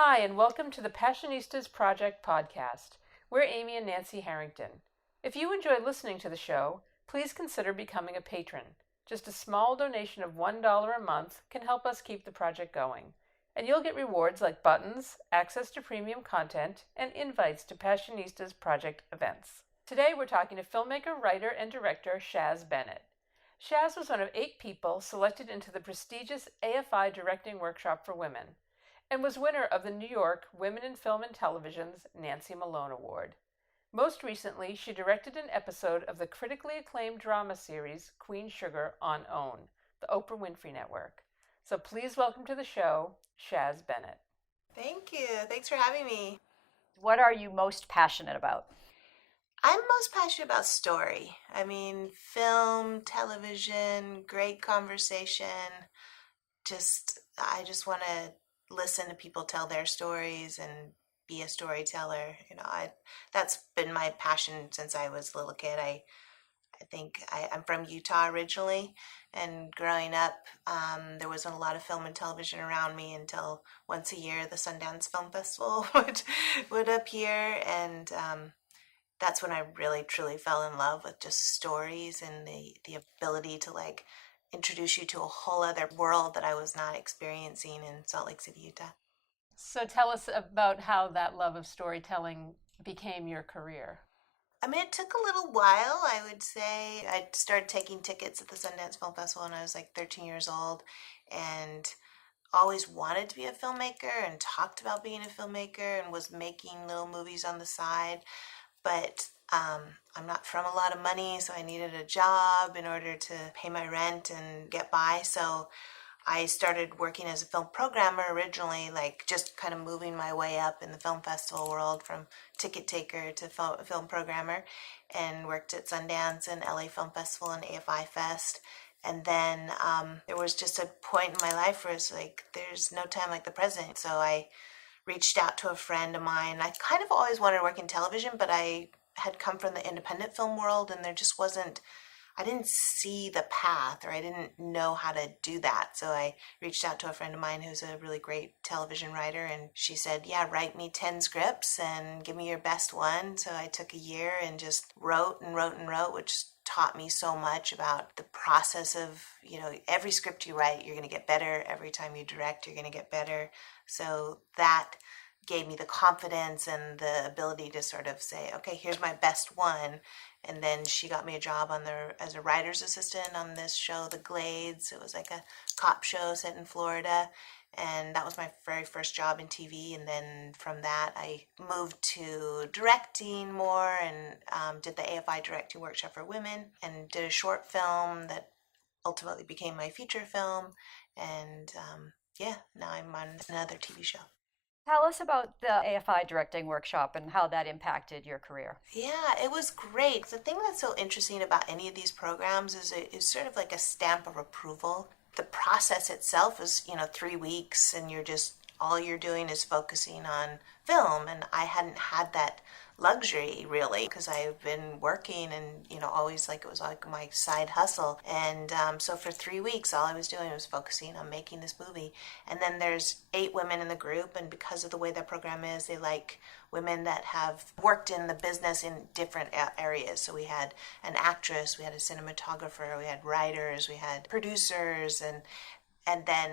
Hi, and welcome to the Passionistas Project podcast. We're Amy and Nancy Harrington. If you enjoy listening to the show, please consider becoming a patron. Just a small donation of $1 a month can help us keep the project going. And you'll get rewards like buttons, access to premium content, and invites to Passionistas Project events. Today we're talking to filmmaker, writer, and director Shaz Bennett. Shaz was one of 8 people selected into the prestigious AFI Directing Workshop for Women, and was winner of the New York Women in Film and Television's Nancy Malone Award. Most recently, she directed an episode of the critically acclaimed drama series Queen Sugar on OWN, the Oprah Winfrey Network. So please welcome to the show, Shaz Bennett. Thank you. Thanks for having me. What are you most passionate about? I'm most passionate about story. Film, television, great conversation. I just want to listen to people tell their stories and be a storyteller. That's been my passion since I was a little kid. I'm from Utah originally, and growing up, there wasn't a lot of film and television around me until once a year the Sundance Film Festival would appear, and that's when I really truly fell in love with just stories and the ability to introduce you to a whole other world that I was not experiencing in Salt Lake City, Utah. So tell us about how that love of storytelling became your career. It took a little while, I would say. I started taking tickets at the Sundance Film Festival when I was 13 years old, and always wanted to be a filmmaker and talked about being a filmmaker and was making little movies on the side. But I'm not from a lot of money, so I needed a job in order to pay my rent and get by. So I started working as a film programmer originally, just kind of moving my way up in the film festival world from ticket taker to film programmer, and worked at Sundance and LA Film Festival and AFI Fest. And then there was just a point in my life where it's there's no time like the present. So I reached out to a friend of mine. I kind of always wanted to work in television, but I had come from the independent film world, and there just wasn't, I didn't see the path, or I didn't know how to do that. So I reached out to a friend of mine who's a really great television writer, and she said, yeah, write me 10 scripts and give me your best one. So I took a year and just wrote and wrote and wrote, which taught me so much about the process of, every script you write, you're going to get better. Every time you direct, you're going to get better. So that gave me the confidence and the ability to sort of say, okay, here's my best one. And then she got me a job as a writer's assistant on this show, The Glades. It was like a cop show set in Florida. And that was my very first job in TV. And then from that, I moved to directing more and did the AFI Directing Workshop for Women and did a short film that ultimately became my feature film. And now I'm on another TV show. Tell us about the AFI Directing Workshop and how that impacted your career. Yeah, it was great. The thing that's so interesting about any of these programs is it's sort of like a stamp of approval. The process itself is, 3 weeks, and all you're doing is focusing on film. And I hadn't had that luxury really, because I've been working and always it was like my side hustle. And so for 3 weeks all I was doing was focusing on making this movie. And then there's 8 women in the group, and because of the way that program is, they like women that have worked in the business in different areas. So we had an actress, we had a cinematographer, we had writers, we had producers, and then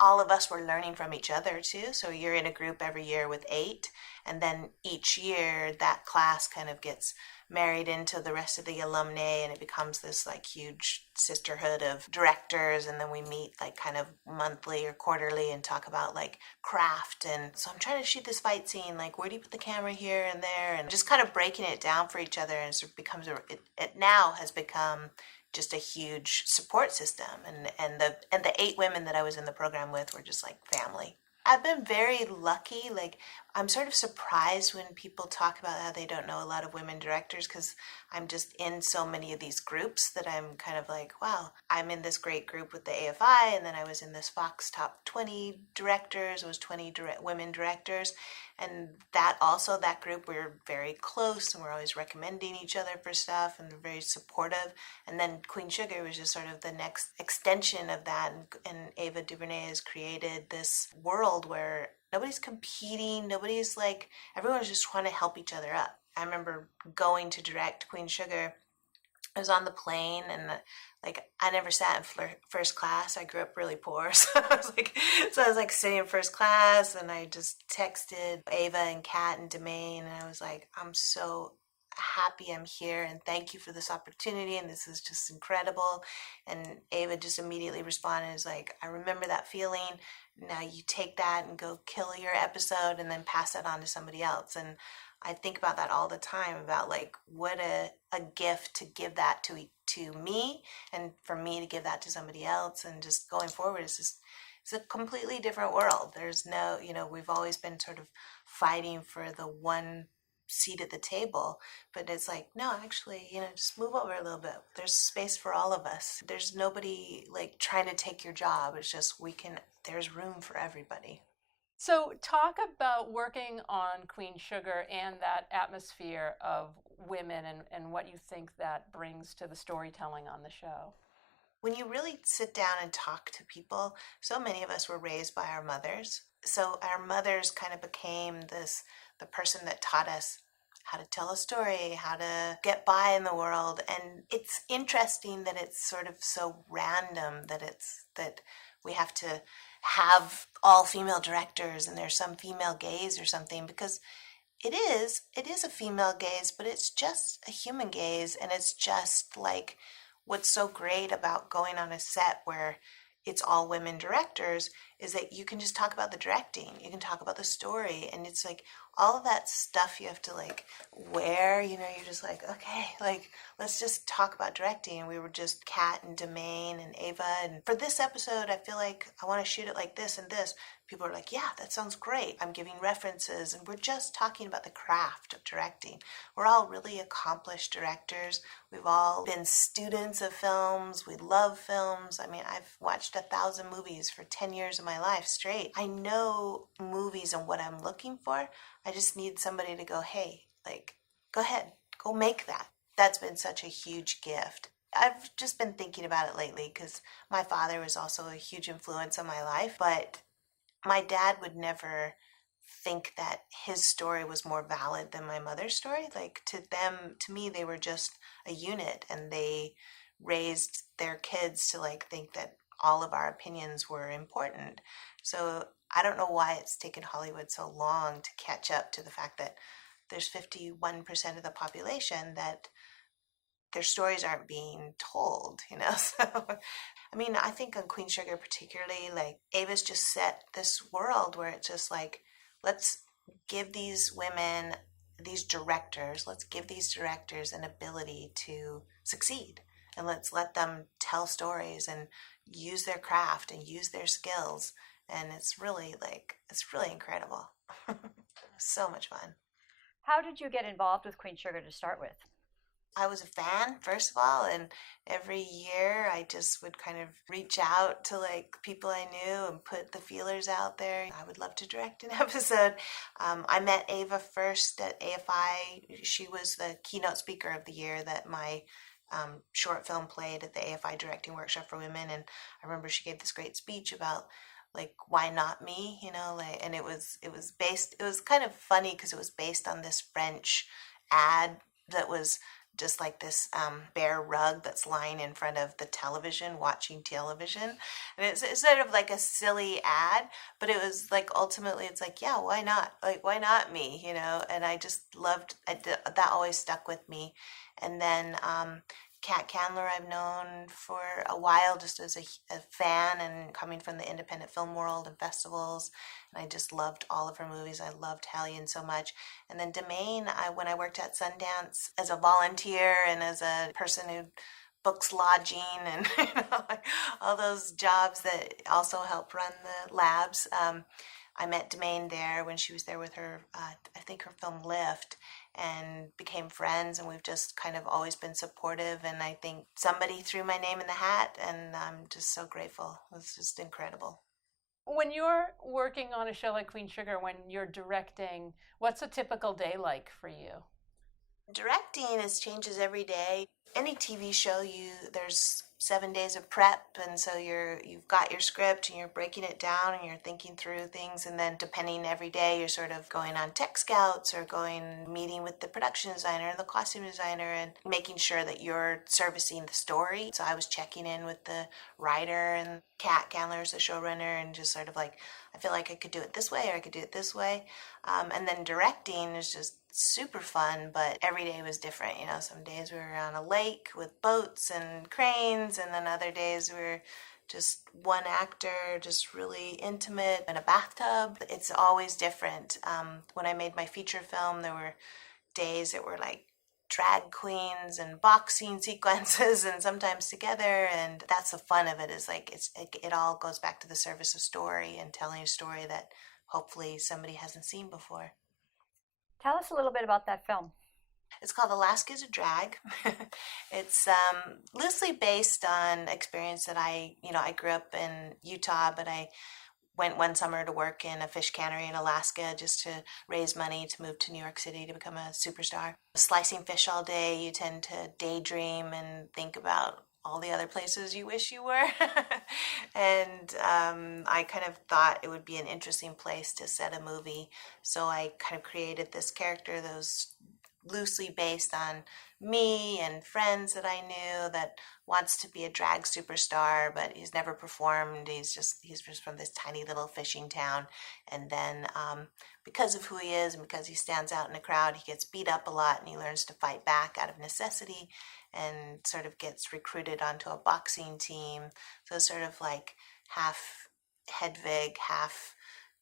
all of us were learning from each other too. So you're in a group every year with 8, and then each year that class kind of gets married into the rest of the alumni, and it becomes this huge sisterhood of directors. And then we meet kind of monthly or quarterly and talk about craft. And so I'm trying to shoot this fight scene, where do you put the camera here and there, and just kind of breaking it down for each other. And it now has become just a huge support system, and the 8 women that I was in the program with were just like family. I've been very lucky. I'm sort of surprised when people talk about how they don't know a lot of women directors, because I'm just in so many of these groups that I'm kind of wow, I'm in this great group with the AFI, and then I was in this Fox Top 20 directors. It was 20 women directors, and that group, we're very close, and we're always recommending each other for stuff, and they're very supportive. And then Queen Sugar was just sort of the next extension of that, and Ava DuVernay has created this world where nobody's competing. Nobody's like, everyone's just trying to help each other up. I remember going to direct Queen Sugar. I was on the plane and like I never sat in first class. I grew up really poor, so I was like sitting in first class, and I just texted Ava and Kat and Demaine, and I was like, I'm so happy I'm here, and thank you for this opportunity, and this is just incredible. And Ava just immediately responded, is like, I remember that feeling. Now you take that and go kill your episode, and then pass that on to somebody else. And I think about that all the time, about like what a gift to give that to me, and for me to give that to somebody else. And just going forward, it's a completely different world. There's no, we've always been sort of fighting for the one seat at the table, but it's like, no, actually, just move over a little bit. There's space for all of us. There's nobody like trying to take your job. It's just there's room for everybody. So talk about working on Queen Sugar and that atmosphere of women, and what you think that brings to the storytelling on the show. When you really sit down and talk to people, so many of us were raised by our mothers. So our mothers kind of became the person that taught us how to tell a story, how to get by in the world. And it's interesting that it's sort of so random that we have to have all female directors and there's some female gaze or something, because it is a female gaze, but it's just a human gaze. And it's just like, what's so great about going on a set where it's all women directors is that you can just talk about the directing, you can talk about the story, and it's like all of that stuff you have to like wear, you're just like, okay, like let's just talk about directing. And we were just Kat and Demaine and Ava, and for this episode I feel like I want to shoot it like this and this. People are like, yeah, that sounds great. I'm giving references, and we're just talking about the craft of directing. We're all really accomplished directors. We've all been students of films. We love films. I mean, I've watched 1,000 movies for 10 years of my life straight. I know movies and what I'm looking for. I just need somebody to go, hey, like, go ahead, go make that. That's been such a huge gift. I've just been thinking about it lately because my father was also a huge influence on my life, but my dad would never think that his story was more valid than my mother's story. Like to me, they were just a unit, and they raised their kids to like think that all of our opinions were important. So I don't know why it's taken Hollywood so long to catch up to the fact that there's 51% of the population that their stories aren't being told, So, I mean, I think on Queen Sugar particularly, like Ava's just set this world where it's just like, let's give these women, let's give these directors an ability to succeed. And let's let them tell stories and use their craft and use their skills. And it's really incredible. So much fun. How did you get involved with Queen Sugar to start with? I was a fan, first of all, and every year I just would kind of reach out to like people I knew and put the feelers out there. I would love to direct an episode. I met Ava first at AFI. She was the keynote speaker of the year that my short film played at the AFI Directing Workshop for Women, and I remember she gave this great speech about like, why not me, and it was kind of funny because it was based on this French ad that was just like this bare rug that's lying in front of the television, watching television. And it's sort of like a silly ad, but it was like, ultimately, it's like, yeah, why not? Like, why not me, And I just loved, that always stuck with me. And then Kat Candler I've known for a while just as a fan and coming from the independent film world and festivals. And I just loved all of her movies. I loved Hellion so much. And then Demaine, when I worked at Sundance as a volunteer and as a person who books lodging and like all those jobs that also help run the labs, I met Demaine there when she was there with her, I think her film Lift, and became friends, and we've just kind of always been supportive. And I think somebody threw my name in the hat, and I'm just so grateful. It's just incredible. When you're working on a show like Queen Sugar, when you're directing, what's a typical day like for you? Directing changes every day. Any TV show, there's 7 days of prep, and so you've got your script and you're breaking it down and you're thinking through things, and then depending every day you're sort of going on tech scouts or going meeting with the production designer and the costume designer and making sure that you're servicing the story. So I was checking in with the writer and Kat Candler's the showrunner, and just sort of like, I feel like I could do it this way or I could do it this way. And then directing is just super fun, but every day was different. Some days we were on a lake with boats and cranes, and then other days we were just one actor, just really intimate in a bathtub. It's always different. When I made my feature film, there were days that were like drag queens and boxing sequences and sometimes together, and that's the fun of it, is like it all goes back to the service of story and telling a story that hopefully somebody hasn't seen before. Tell us a little bit about that film. It's called Alaska's a Drag. It's loosely based on experience that I grew up in Utah, but I went one summer to work in a fish cannery in Alaska just to raise money to move to New York City to become a superstar. Slicing fish all day, you tend to daydream and think about all the other places you wish you were. And I kind of thought it would be an interesting place to set a movie. So I kind of created this character that was loosely based on me and friends that I knew, that wants to be a drag superstar, but he's never performed. He's just from this tiny little fishing town. And then because of who he is and because he stands out in a crowd, he gets beat up a lot, and he learns to fight back out of necessity and sort of gets recruited onto a boxing team. So it's sort of like half Hedwig, half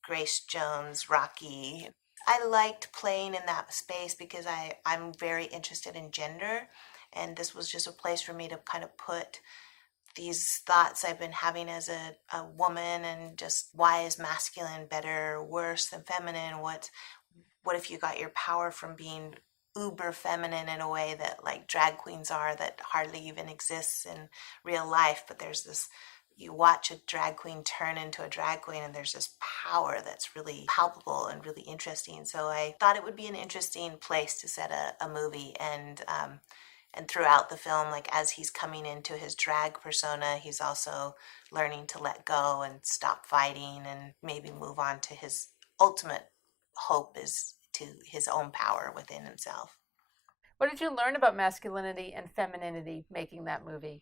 Grace Jones, Rocky. I liked playing in that space because I'm very interested in gender, and this was just a place for me to kind of put these thoughts I've been having as a woman, and just why is masculine better or worse than feminine? What if you got your power from being uber feminine in a way that like drag queens are, that hardly even exists in real life, but there's this, you watch a drag queen turn into a drag queen and there's this power that's really palpable and really interesting. So I thought it would be an interesting place to set a movie. And throughout the film, like as he's coming into his drag persona, he's also learning to let go and stop fighting and maybe move on to his ultimate hope, is to his own power within himself. What did you learn about masculinity and femininity making that movie?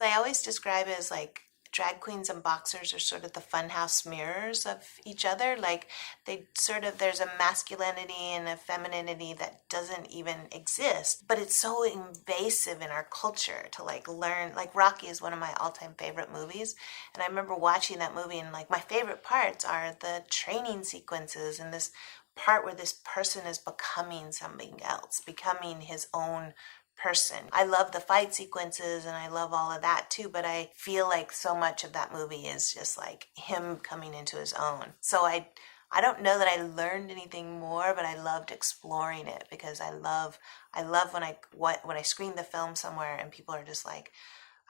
I always describe it as like drag queens and boxers are sort of the funhouse mirrors of each other. Like there's a masculinity and a femininity that doesn't even exist, but it's so invasive in our culture to like learn. Like Rocky is one of my all-time favorite movies, and I remember watching that movie, and like my favorite parts are the training sequences and this part where this person is becoming something else, becoming his own person. I love the fight sequences and I love all of that too, but I feel like so much of that movie is just like him coming into his own. So I don't know that I learned anything more, but I loved exploring it, because I love when I screen the film somewhere and people are just like,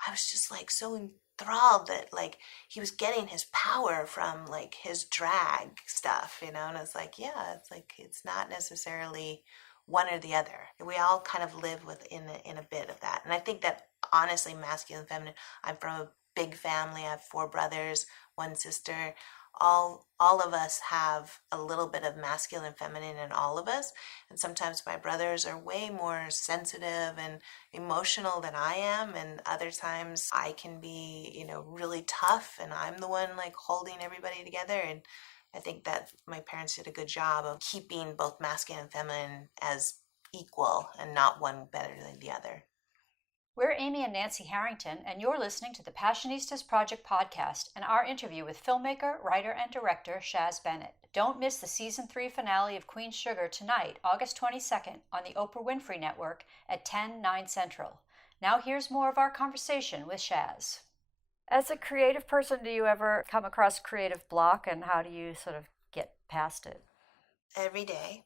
I was just like so enthralled that like he was getting his power from like his drag stuff, and it's like, yeah, it's like it's not necessarily one or the other. We all kind of live within in a bit of that. And I think that honestly, masculine and feminine, I'm from a big family. I have 4 brothers, 1 sister. All of us have a little bit of masculine and feminine in all of us. And sometimes my brothers are way more sensitive and emotional than I am. And other times I can be, really tough, and I'm the one like holding everybody together. And I think that my parents did a good job of keeping both masculine and feminine as equal and not one better than the other. We're Amy and Nancy Harrington, and you're listening to the Passionistas Project podcast and our interview with filmmaker, writer, and director Shaz Bennett. Don't miss the season 3 finale of Queen Sugar tonight, August 22nd, on the Oprah Winfrey Network at 10/9 Central. Now here's more of our conversation with Shaz. As a creative person, do you ever come across creative block, and how do you sort of get past it? Every day.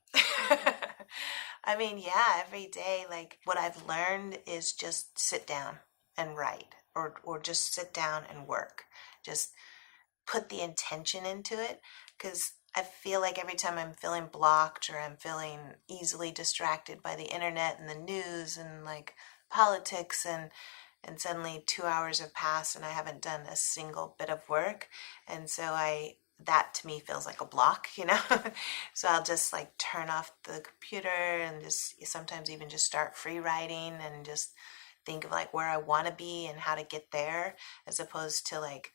I mean, yeah, every day. Like what I've learned is just sit down and write, or just sit down and work. Just put the intention into it, because I feel like every time I'm feeling blocked or I'm feeling easily distracted by the internet and the news and like politics and and suddenly 2 hours have passed and I haven't done a single bit of work. And so that to me feels like a block, So I'll just like turn off the computer and just sometimes even just start free writing and just think of like where I want to be and how to get there, as opposed to like,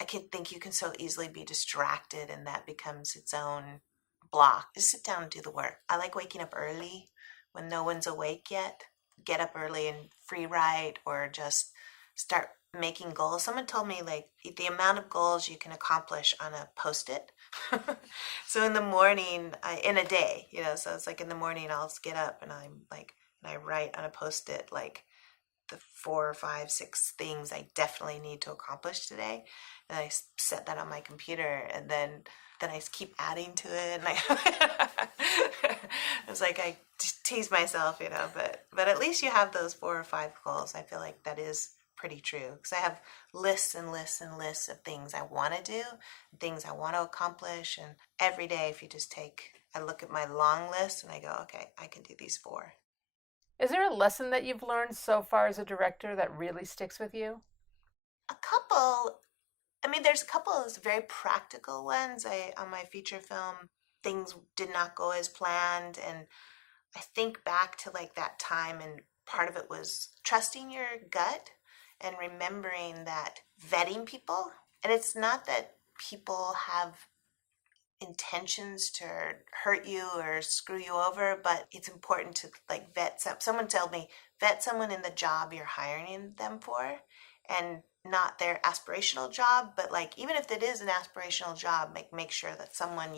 I can think you can so easily be distracted and that becomes its own block. Just sit down and do the work. I like waking up early when no one's awake yet. Get up early and free write or just start making goals. Someone told me like the amount of goals you can accomplish on a Post-it. So in the morning, in a day, so it's like in the morning I'll get up and I write on a Post-it like the 4 or 5, 6 things I definitely need to accomplish today. And I set that on my computer and then I keep adding to it. And it's like I tease myself, but at least you have those 4 or 5 goals. I feel like that is pretty true because I have lists and lists and lists of things I want to do, things I want to accomplish. And every day, I look at my long list and I go, okay, I can do these 4. Is there a lesson that you've learned so far as a director that really sticks with you? A couple. I mean, there's a couple of very practical ones. On my feature film, things did not go as planned. And I think back to like that time, and part of it was trusting your gut and remembering that vetting people. And it's not that people have intentions to hurt you or screw you over, but it's important to like vet someone told me vet someone in the job you're hiring them for, and not their aspirational job, but like even if it is an aspirational job, make sure that someone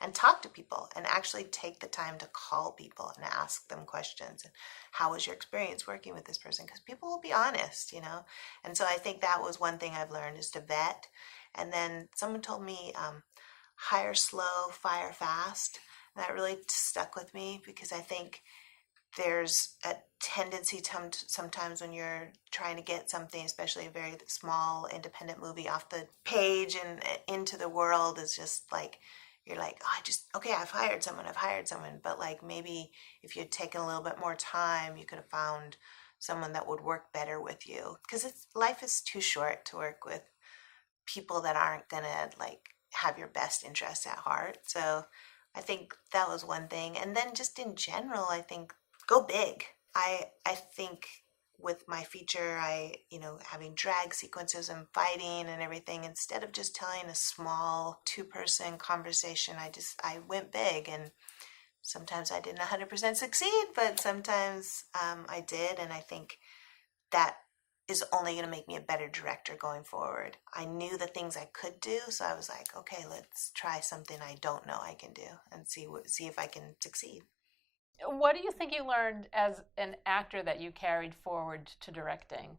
and talk to people and actually take the time to call people and ask them questions. And how was your experience working with this person? Because people will be honest, And so I think that was one thing I've learned is to vet. And then someone told me hire slow, fire fast. And that really stuck with me because I think there's a tendency sometimes when you're trying to get something, especially a very small independent movie off the page and into the world, is just like, you're like, I've hired someone. But like maybe if you'd taken a little bit more time, you could have found someone that would work better with you. Because life is too short to work with people that aren't going to like have your best interests at heart. So I think that was one thing. And then just in general, I think go big. I think with my feature, having drag sequences and fighting and everything, instead of just telling a small 2-person conversation, I went big. And sometimes I didn't 100% succeed, but sometimes I did. And I think that is only going to make me a better director going forward. I knew the things I could do, so I was like, okay, let's try something I don't know I can do and see if I can succeed. What do you think you learned as an actor that you carried forward to directing?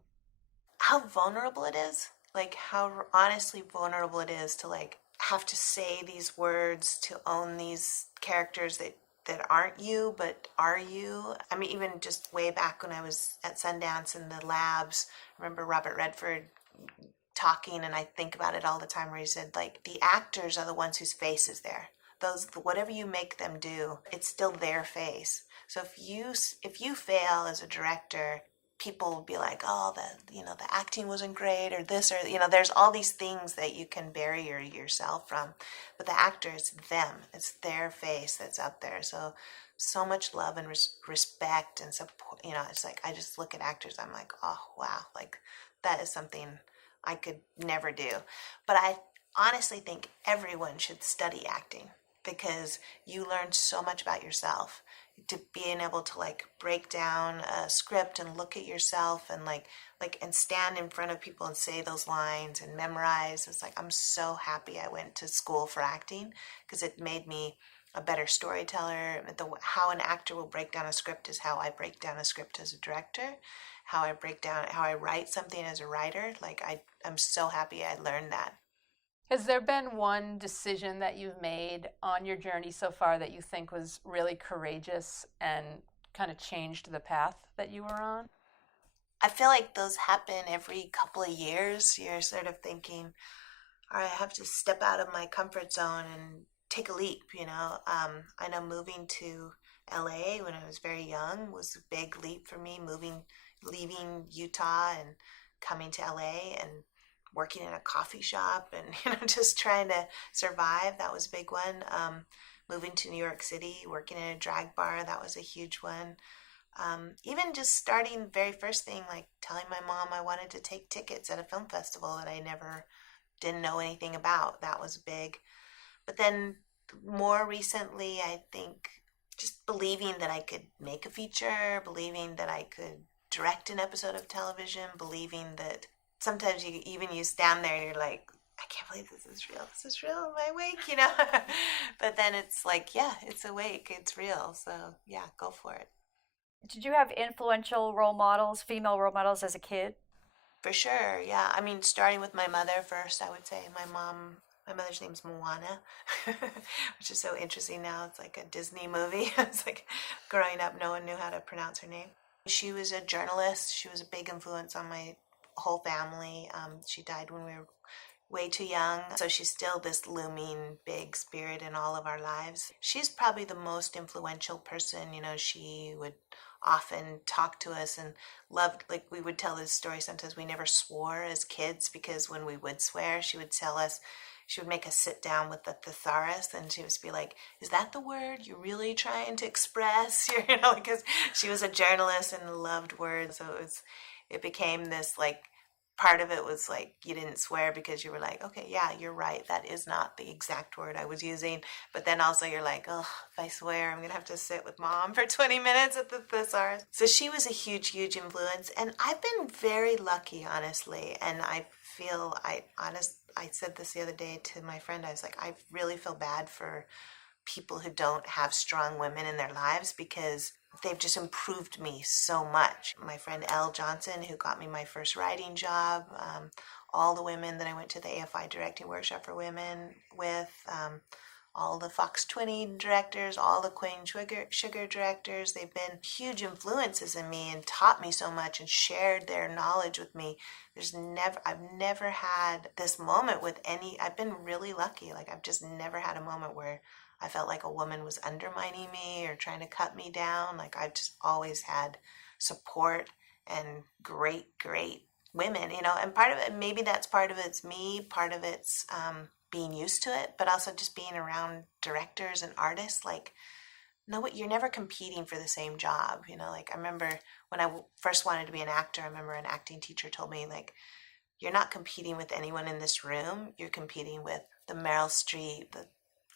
How vulnerable it is. Like how honestly vulnerable it is to like have to say these words, to own these characters that aren't you, but are you. I mean, even just way back when I was at Sundance in the labs, I remember Robert Redford talking, and I think about it all the time, where he said, like, the actors are the ones whose face is there. Whatever you make them do, it's still their face. So if you fail as a director, people will be like, oh, the acting wasn't great, or this, or there's all these things that you can bury yourself from, but the actor, it's them, it's their face that's up there. So much love and respect and support. It's like I just look at actors, I'm like, oh wow, like that is something I could never do. But I honestly think everyone should study acting, because you learn so much about yourself. To being able to like break down a script and look at yourself and like and stand in front of people and say those lines and memorize. It's like I'm so happy I went to school for acting, because it made me a better storyteller. How an actor will break down a script is how I break down a script as a director. How I write something as a writer. Like I'm so happy I learned that. Has there been one decision that you've made on your journey so far that you think was really courageous and kind of changed the path that you were on? I feel like those happen every couple of years. You're sort of thinking, all right, I have to step out of my comfort zone and take a leap, I know moving to LA when I was very young was a big leap for me, leaving Utah and coming to LA and working in a coffee shop and just trying to survive. That was a big one. Moving to New York City, working in a drag bar, that was a huge one. Even just starting very first thing, like telling my mom I wanted to take tickets at a film festival that I didn't know anything about. That was big. But then more recently, I think just believing that I could make a feature, believing that I could direct an episode of television, believing that sometimes you stand there and you're like, I can't believe this is real. This is real. Am I awake? But then it's like, yeah, it's awake. It's real. So yeah, go for it. Did you have influential role models, female role models as a kid? For sure, yeah. I mean, starting with my mother first, I would say my mother's name's Moana, which is so interesting now. It's like a Disney movie. It's like growing up, no one knew how to pronounce her name. She was a journalist. She was a big influence on my whole family. She died when we were way too young, so she's still this looming big spirit in all of our lives. She's probably the most influential person. She would often talk to us and loved, like, we would tell this story sometimes, we never swore as kids because when we would swear, she would make us sit down with the thesaurus and she would be like, is that the word you're really trying to express? Because she was a journalist and loved words, so it became this, like, part of it was like you didn't swear because you were like, okay, yeah, you're right, that is not the exact word I was using. But then also you're like, oh, if I swear, I'm gonna have to sit with mom for 20 minutes at the thesaurus. So she was a huge influence, and I've been very lucky, honestly. And I feel I said this the other day to my friend. I was like, I really feel bad for people who don't have strong women in their lives because they've just improved me so much. My friend Elle Johnson, who got me my first writing job, all the women that I went to the AFI Directing Workshop for Women with, all the Fox 20 directors, all the Queen Sugar directors, they've been huge influences in me and taught me so much and shared their knowledge with me. I've never had this moment with I've been really lucky. Like, I've just never had a moment where I felt like a woman was undermining me or trying to cut me down. Like, I've just always had support and great women, and part of it, maybe that's part of it's me, part of it's being used to it, but also just being around directors and artists. Like, no, you're never competing for the same job. Like, I remember when I first wanted to be an actor, I remember an acting teacher told me, like, you're not competing with anyone in this room. You're competing with the Meryl Streep, the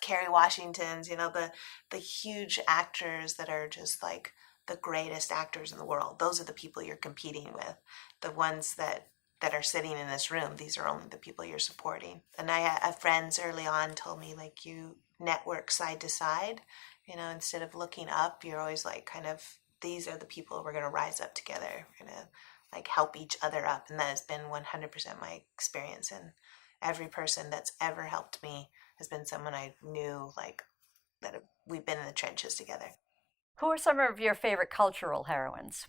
Kerry Washingtons, the huge actors that are just like the greatest actors in the world. Those are the people you're competing with. The ones that are sitting in this room, these are only the people you're supporting. And I had friends early on told me, like, you network side to side, instead of looking up, you're always like, kind of, these are the people we're going to rise up together. We're going to, like, help each other up. And that has been 100% my experience. And every person that's ever helped me has been someone I knew, like, that we've been in the trenches together. Who are some of your favorite cultural heroines?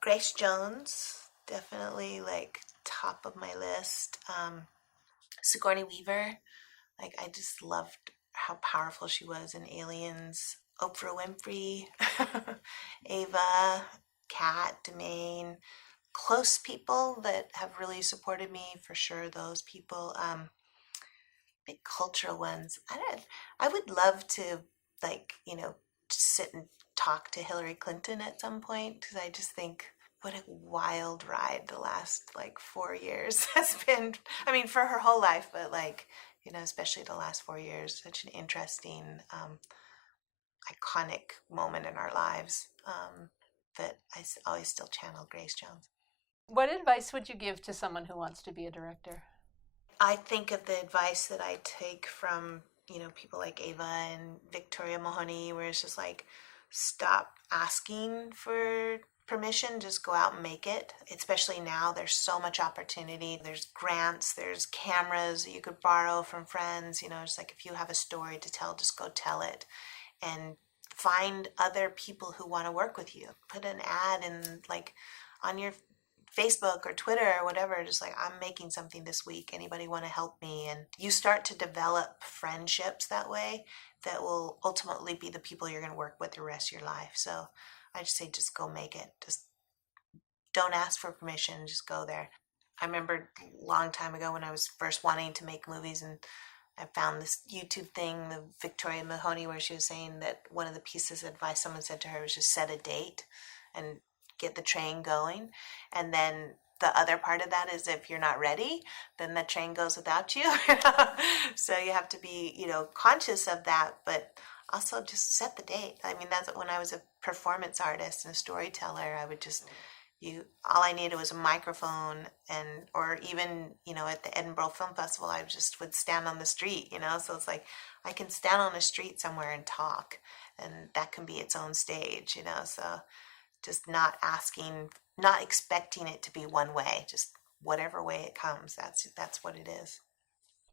Grace Jones, definitely, like, top of my list. Sigourney Weaver, like, I just loved how powerful she was in Aliens. Oprah Winfrey, Ava, Kat, Demaine, close people that have really supported me, for sure, those people. Big cultural ones. I would love to, like, just sit and talk to Hillary Clinton at some point, because I just think what a wild ride the last, like, 4 years has been. I mean, for her whole life, but, like, especially the last 4 years, such an interesting, iconic moment in our lives, that I always still channel Grace Jones. What advice would you give to someone who wants to be a director? I think of the advice that I take from, people like Ava and Victoria Mahoney, where it's just like, stop asking for permission, just go out and make it. Especially now, there's so much opportunity. There's grants, there's cameras that you could borrow from friends. It's like, if you have a story to tell, just go tell it. And find other people who want to work with you. Put an ad in, like, on your Facebook or Twitter or whatever, just like, I'm making something this week. Anybody want to help me? And you start to develop friendships that way that will ultimately be the people you're going to work with the rest of your life. So I just say, just go make it. Just don't ask for permission, just go there. I remember a long time ago when I was first wanting to make movies, and I found this YouTube thing, the Victoria Mahoney, where she was saying that one of the pieces of advice someone said to her was just set a date and get the train going. And then the other part of that is if you're not ready, then the train goes without you. So you have to be, conscious of that, but also just set the date. I mean, that's when I was a performance artist and a storyteller, I would just all I needed was a microphone, or even at the Edinburgh Film Festival I just would stand on the street, so it's like I can stand on a street somewhere and talk, and that can be its own stage, so just not expecting it to be one way, just whatever way it comes, that's what it is.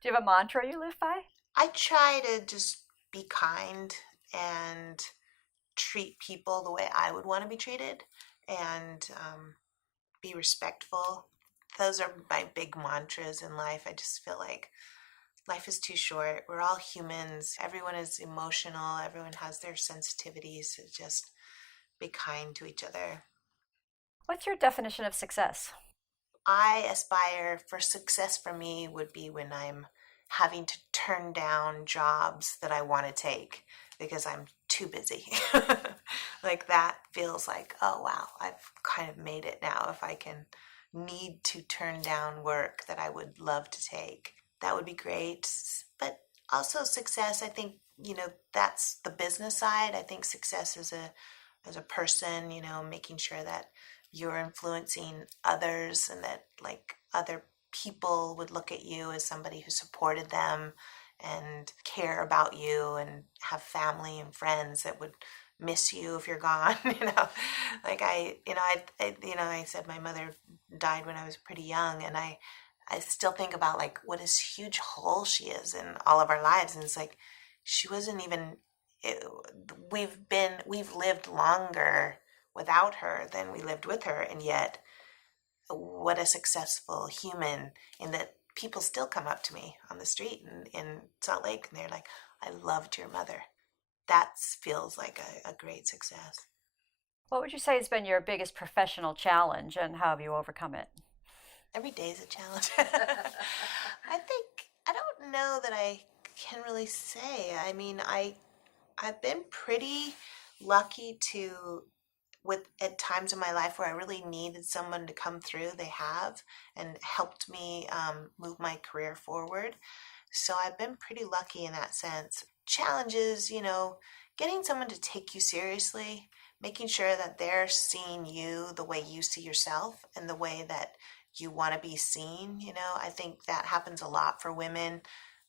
Do you have a mantra you live by? I try to just be kind and treat people the way I would want to be treated, and be respectful. Those are my big mantras in life. I just feel like life is too short. We're all humans. Everyone is emotional. Everyone has their sensitivities. So just be kind to each other. What's your definition of success? I aspire for success. For me would be when I'm having to turn down jobs that I want to take because I'm too busy. Like that feels like, oh wow, I've kind of made it now. If I can need to turn down work that I would love to take, that would be great. But also success, I think, that's the business side. I think success as a person, making sure that you're influencing others and that like other people would look at you as somebody who supported them and care about you and have family and friends that would miss you if you're gone. Like I said my mother died when I was pretty young, and I still think about like what a huge hole she is in all of our lives, and it's like she wasn't even we've lived longer without her than we lived with her, and yet what a successful human, in that people still come up to me on the street in Salt Lake and they're like, I loved your mother. That feels like a great success. What would you say has been your biggest professional challenge, and how have you overcome it? Every day is a challenge. I don't know that I can really say. I mean, I've been pretty lucky at times in my life where I really needed someone to come through, they have, and helped me move my career forward. So I've been pretty lucky in that sense. Challenges, getting someone to take you seriously, making sure that they're seeing you the way you see yourself and the way that you want to be seen. I think that happens a lot for women,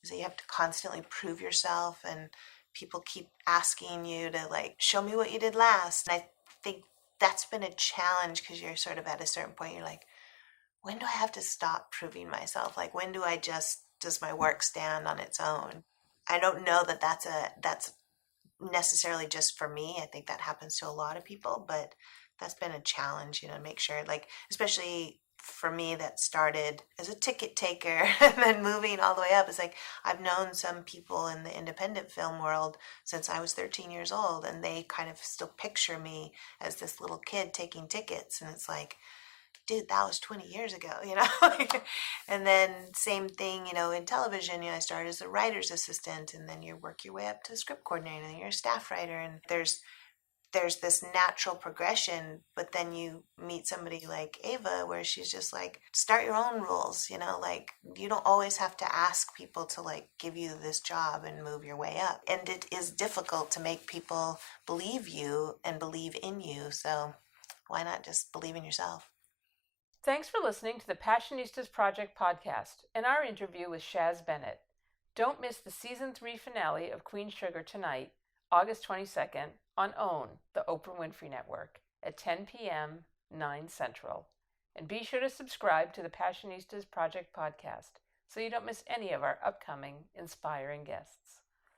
is that you have to constantly prove yourself, and people keep asking you to like, show me what you did last. And I think that's been a challenge, because you're sort of at a certain point, you're like, when do I have to stop proving myself? Like, when does my work stand on its own? I don't know that that's necessarily just for me. I think that happens to a lot of people, but that's been a challenge, to make sure, like, especially for me that started as a ticket taker and then moving all the way up. It's like I've known some people in the independent film world since I was 13 years old, and they kind of still picture me as this little kid taking tickets, and it's like, dude, that was 20 years ago, And then same thing, in television, I started as a writer's assistant, and then you work your way up to script coordinator, and you're a staff writer, and there's this natural progression. But then you meet somebody like Ava, where she's just like, start your own rules, like you don't always have to ask people to like give you this job and move your way up. And it is difficult to make people believe you and believe in you. So why not just believe in yourself? Thanks for listening to the Passionistas Project podcast and our interview with Shaz Bennett. Don't miss the Season 3 finale of Queen Sugar tonight, August 22nd, on OWN, the Oprah Winfrey Network, at 10 p.m., 9 Central. And be sure to subscribe to the Passionistas Project podcast so you don't miss any of our upcoming inspiring guests.